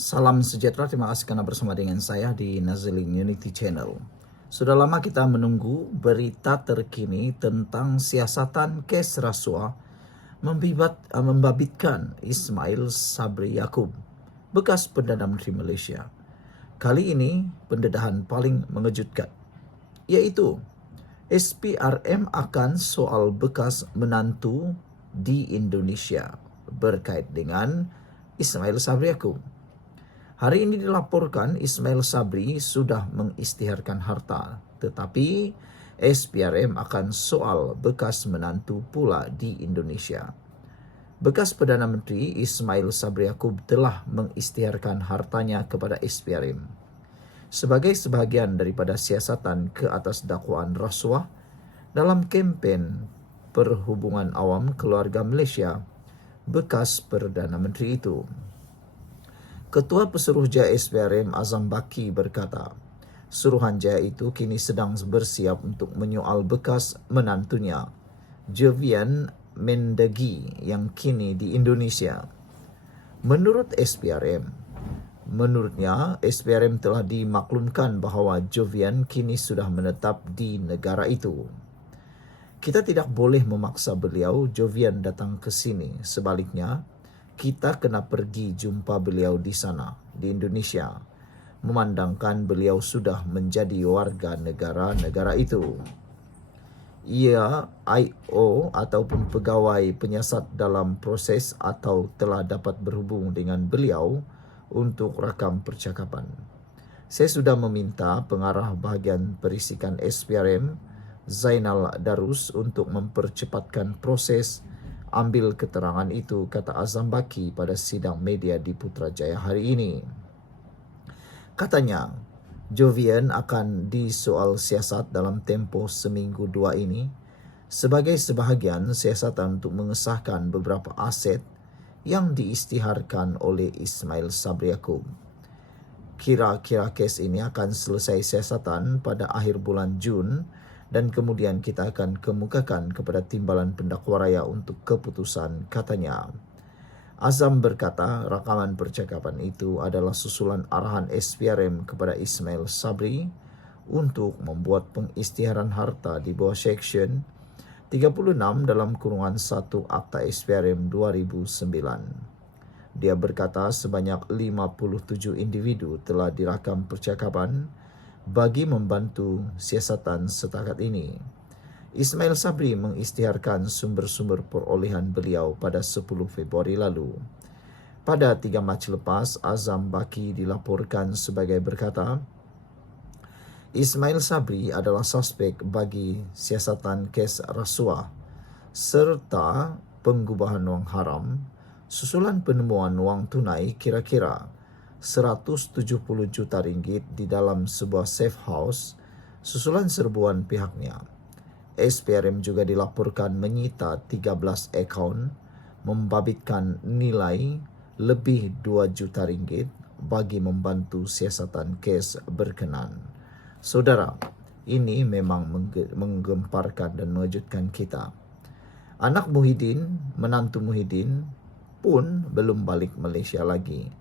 Salam sejahtera, terima kasih karena bersama dengan saya di Nazilin Unity Channel. Sudah lama kita menunggu berita terkini tentang siasatan kes rasuah membabitkan Ismail Sabri Yaakob, bekas Perdana Menteri Malaysia. Kali ini pendedahan paling mengejutkan, yaitu SPRM akan soal bekas menantu di Indonesia berkait dengan Ismail Sabri Yaakob. Hari ini dilaporkan Ismail Sabri sudah mengisytiharkan harta, tetapi SPRM akan soal bekas menantu pula di Indonesia. Bekas Perdana Menteri Ismail Sabri Yaakob telah mengisytiharkan hartanya kepada SPRM sebagai sebahagian daripada siasatan ke atas dakwaan rasuah dalam kempen Perhubungan Awam Keluarga Malaysia bekas Perdana Menteri itu. Ketua Pesuruhjaya SPRM Azam Baki berkata, Suruhanjaya itu kini sedang bersiap untuk menyoal bekas menantunya, Jovian Mendagri, yang kini di Indonesia. Menurutnya, SPRM telah dimaklumkan bahawa Jovian kini sudah menetap di negara itu. Kita tidak boleh memaksa beliau Jovian datang ke sini. Sebaliknya, kita kena pergi jumpa beliau di sana, di Indonesia, memandangkan beliau sudah menjadi warga negara itu. Ia I.O. ataupun pegawai penyiasat dalam proses atau telah dapat berhubung dengan beliau untuk rakam percakapan. Saya sudah meminta pengarah bahagian perisikan SPRM, Zainal Darus, untuk mempercepatkan proses ambil keterangan itu, kata Azam Baki pada sidang media di Putrajaya hari ini. Katanya, Jovian akan disoal siasat dalam tempoh seminggu dua ini sebagai sebahagian siasatan untuk mengesahkan beberapa aset yang diisytiharkan oleh Ismail Sabri Yaakob. Kira-kira kes ini akan selesai siasatan pada akhir bulan Jun dan kemudian kita akan kemukakan kepada Timbalan Pendakwa Raya untuk keputusan, katanya. Azam berkata rakaman percakapan itu adalah susulan arahan SPRM kepada Ismail Sabri untuk membuat pengisytiharan harta di bawah Seksyen 36 dalam kurungan 1 Akta SPRM 2009. Dia berkata sebanyak 57 individu telah dirakam percakapan bagi membantu siasatan setakat ini. Ismail Sabri mengisytiharkan sumber-sumber perolehan beliau pada 10 Februari lalu. Pada 3 Mac lepas, Azam Baki dilaporkan sebagai berkata, Ismail Sabri adalah suspek bagi siasatan kes rasuah serta pengubahan wang haram, susulan penemuan wang tunai kira-kira 170 juta ringgit di dalam sebuah safe house, susulan serbuan pihaknya. SPRM juga dilaporkan menyita 13 akaun, membabitkan nilai lebih 2 juta ringgit bagi membantu siasatan kes berkenan. Saudara, ini memang menggemparkan dan mengejutkan kita. Anak Muhyiddin, menantu Muhyiddin pun belum balik Malaysia lagi.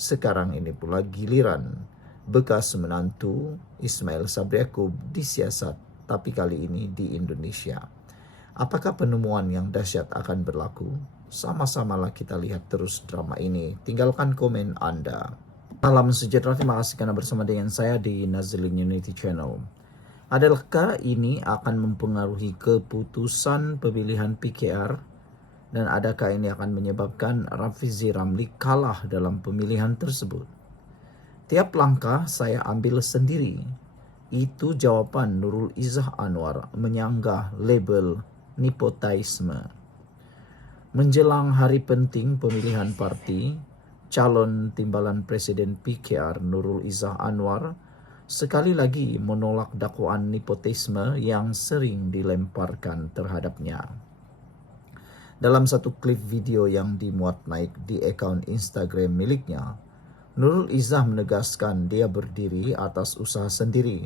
Sekarang ini pula giliran bekas menantu Ismail Sabri Yaakob disiasat, tapi kali ini di Indonesia. Apakah penemuan yang dahsyat akan berlaku? Sama-samalah kita lihat terus drama ini. Tinggalkan komen Anda. Salam sejahtera, terima kasih karena bersama dengan saya di Nazilin Unity Channel. Adakah ini akan mempengaruhi keputusan pemilihan PKR? Dan adakah ini akan menyebabkan Rafizi Ramli kalah dalam pemilihan tersebut? Tiap langkah saya ambil sendiri. Itu jawapan Nurul Izzah Anwar menyanggah label nepotisme. Menjelang hari penting pemilihan parti, calon timbalan Presiden PKR Nurul Izzah Anwar sekali lagi menolak dakwaan nepotisme yang sering dilemparkan terhadapnya. Dalam satu klip video yang dimuat naik di akaun Instagram miliknya, Nurul Izzah menegaskan dia berdiri atas usaha sendiri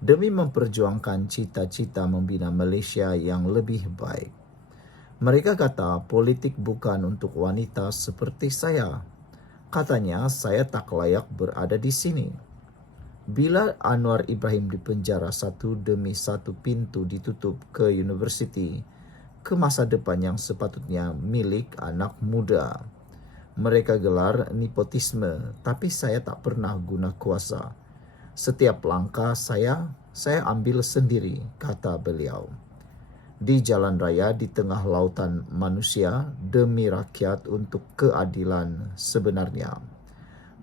demi memperjuangkan cita-cita membina Malaysia yang lebih baik. Mereka kata politik bukan untuk wanita seperti saya. Katanya, saya tak layak berada di sini. Bila Anwar Ibrahim dipenjara satu demi satu pintu ditutup ke universiti, ke masa depan yang sepatutnya milik anak muda. Mereka gelar nepotisme, tapi saya tak pernah guna kuasa. Setiap langkah saya ambil sendiri, kata beliau. Di jalan raya di tengah lautan manusia demi rakyat untuk keadilan sebenarnya.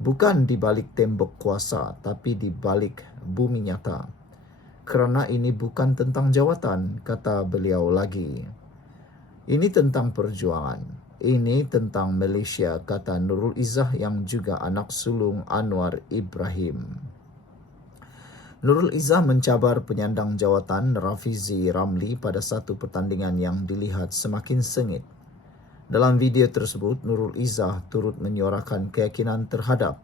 Bukan di balik tembok kuasa, tapi di balik bumi nyata. Kerana ini bukan tentang jawatan, kata beliau lagi. Ini tentang perjuangan. Ini tentang Malaysia, kata Nurul Izzah yang juga anak sulung Anwar Ibrahim. Nurul Izzah mencabar penyandang jawatan Rafizi Ramli pada satu pertandingan yang dilihat semakin sengit. Dalam video tersebut, Nurul Izzah turut menyuarakan keyakinan terhadap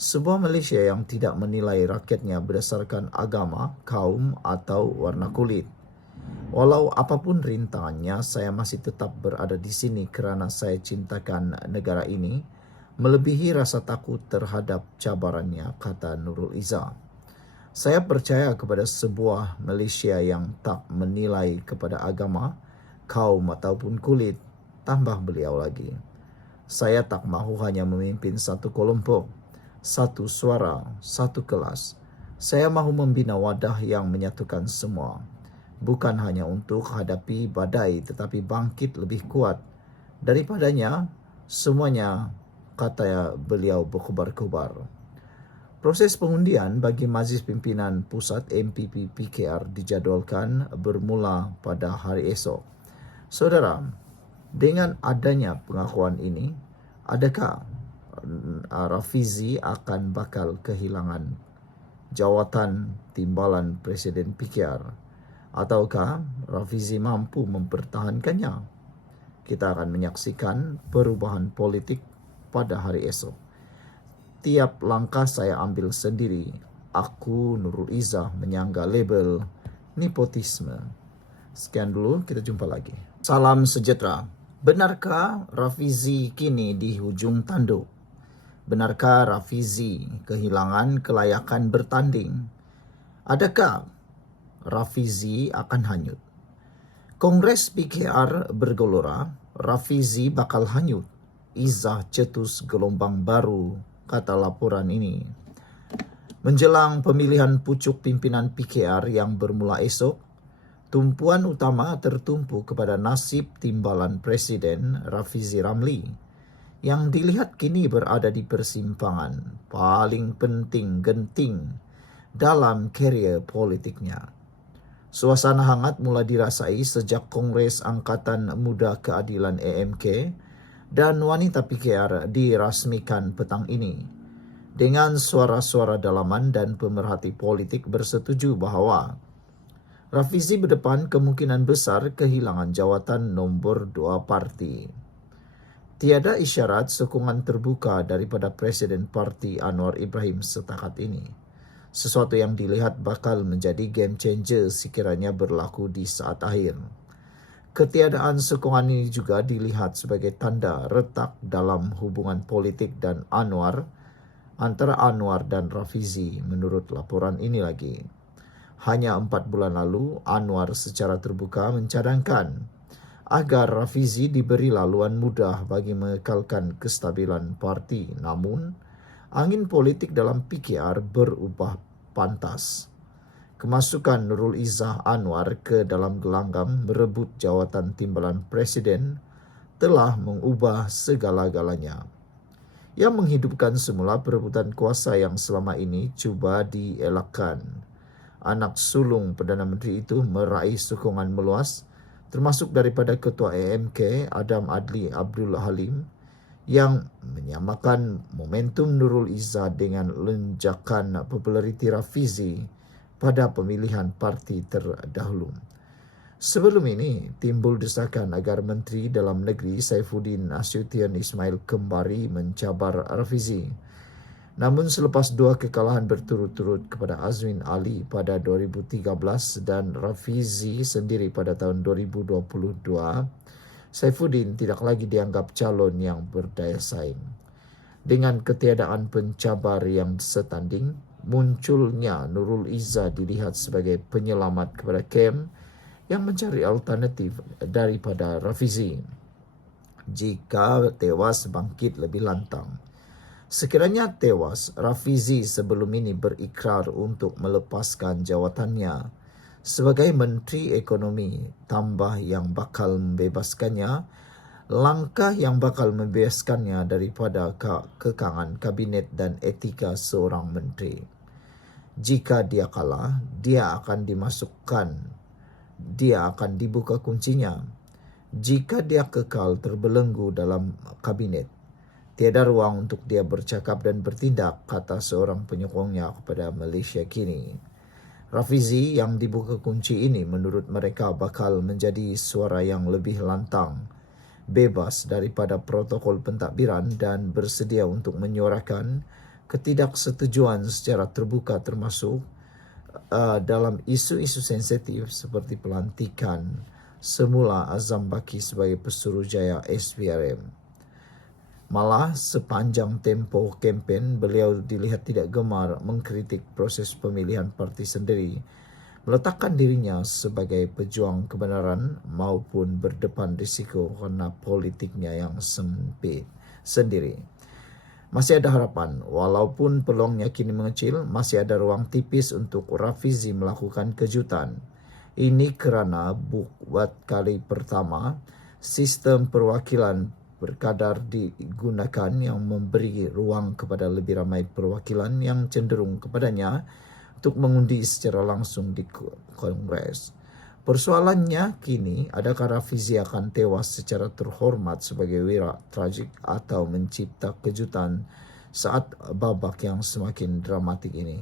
sebuah Malaysia yang tidak menilai rakyatnya berdasarkan agama, kaum atau warna kulit. Walau apapun rintangannya, saya masih tetap berada di sini kerana saya cintakan negara ini, melebihi rasa takut terhadap cabarannya, kata Nurul Izzah. Saya percaya kepada sebuah Malaysia yang tak menilai kepada agama, kaum ataupun kulit, tambah beliau lagi. Saya tak mahu hanya memimpin satu kelompok, satu suara, satu kelas. Saya mahu membina wadah yang menyatukan semua. Bukan hanya untuk hadapi badai tetapi bangkit lebih kuat daripadanya semuanya, kata beliau berkobar-kobar. Proses pengundian bagi Majlis Pimpinan Pusat MPP PKR dijadualkan bermula pada hari esok. Saudara, dengan adanya pengakuan ini, adakah Rafizi akan bakal kehilangan jawatan timbalan Presiden PKR? Ataukah Rafizi mampu mempertahankannya? Kita akan menyaksikan perubahan politik pada hari esok. Tiap langkah saya ambil sendiri. Aku, Nurul Izzah, menyangga label nepotisme. Sekian dulu, kita jumpa lagi. Salam sejahtera. Benarkah Rafizi kini di hujung tanduk? Benarkah Rafizi kehilangan kelayakan bertanding? Adakah Rafizi akan hanyut? Kongres PKR bergelora, Rafizi bakal hanyut. Izzah cetus gelombang baru, kata laporan ini. Menjelang pemilihan pucuk pimpinan PKR yang bermula esok, tumpuan utama tertumpu kepada nasib timbalan Presiden Rafizi Ramli yang dilihat kini berada di persimpangan paling penting genting dalam karier politiknya. Suasana hangat mula dirasai sejak Kongres Angkatan Muda Keadilan AMK dan wanita PKR dirasmikan petang ini. Dengan suara-suara dalaman dan pemerhati politik bersetuju bahawa Rafizi berdepan kemungkinan besar kehilangan jawatan nombor 2 parti. Tiada isyarat sokongan terbuka daripada Presiden Parti Anwar Ibrahim setakat ini. Sesuatu yang dilihat bakal menjadi game changer sekiranya berlaku di saat akhir. Ketiadaan sokongan ini juga dilihat sebagai tanda retak dalam hubungan politik dan antara Anwar dan Rafizi menurut laporan ini lagi. Hanya 4 bulan lalu, Anwar secara terbuka mencadangkan agar Rafizi diberi laluan mudah bagi mengekalkan kestabilan parti. Namun, angin politik dalam PKR berubah pantas. Kemasukan Nurul Izzah Anwar ke dalam gelanggang merebut jawatan timbalan Presiden telah mengubah segala-galanya. Yang menghidupkan semula perebutan kuasa yang selama ini cuba dielakkan. Anak sulung Perdana Menteri itu meraih sokongan meluas, termasuk daripada Ketua AMK Adam Adli Abdul Halim yang menyamakan momentum Nurul Izzah dengan lonjakan populariti Rafizi pada pemilihan parti terdahulu. Sebelum ini, timbul desakan agar Menteri Dalam Negeri Saifuddin Nasution Ismail kembali mencabar Rafizi. Namun selepas 2 kekalahan berturut-turut kepada Azmin Ali pada 2013 dan Rafizi sendiri pada tahun 2022, Saifuddin tidak lagi dianggap calon yang berdaya saing. Dengan ketiadaan pencabar yang setanding, munculnya Nurul Izzah dilihat sebagai penyelamat kepada Kem yang mencari alternatif daripada Rafizi. Jika tewas bangkit lebih lantang. Sekiranya tewas, Rafizi sebelum ini berikrar untuk melepaskan jawatannya sebagai Menteri Ekonomi, tambah yang bakal membebaskannya, langkah yang bakal membebaskannya daripada kekangan kabinet dan etika seorang menteri. Jika dia kalah, dia akan dibuka kuncinya. Jika dia kekal terbelenggu dalam kabinet, tiada ruang untuk dia bercakap dan bertindak, kata seorang penyokongnya kepada Malaysia Kini. Rafizi yang dibuka kunci ini menurut mereka bakal menjadi suara yang lebih lantang, bebas daripada protokol pentadbiran dan bersedia untuk menyuarakan ketidaksetujuan secara terbuka termasuk dalam isu-isu sensitif seperti pelantikan semula Azam Baki sebagai Pesuruhjaya SPRM. Malah sepanjang tempoh kempen, beliau dilihat tidak gemar mengkritik proses pemilihan parti sendiri, meletakkan dirinya sebagai pejuang kebenaran maupun berdepan risiko karena politiknya yang sempit sendiri. Masih ada harapan, walaupun peluangnya kini mengecil, masih ada ruang tipis untuk Rafizi melakukan kejutan. Ini kerana buat kali pertama, sistem perwakilan berkadar digunakan yang memberi ruang kepada lebih ramai perwakilan yang cenderung kepadanya untuk mengundi secara langsung di Kongres. Persoalannya kini, adakah Rafizi akan tewas secara terhormat sebagai wira tragik atau mencipta kejutan saat babak yang semakin dramatik ini?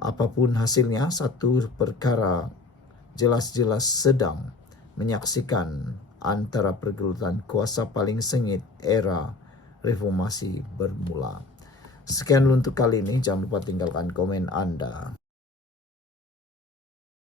Apapun hasilnya, satu perkara jelas-jelas sedang menyaksikan antara pergelutan kuasa paling sengit era reformasi bermula. Sekian untuk kali ini, jangan lupa tinggalkan komen Anda.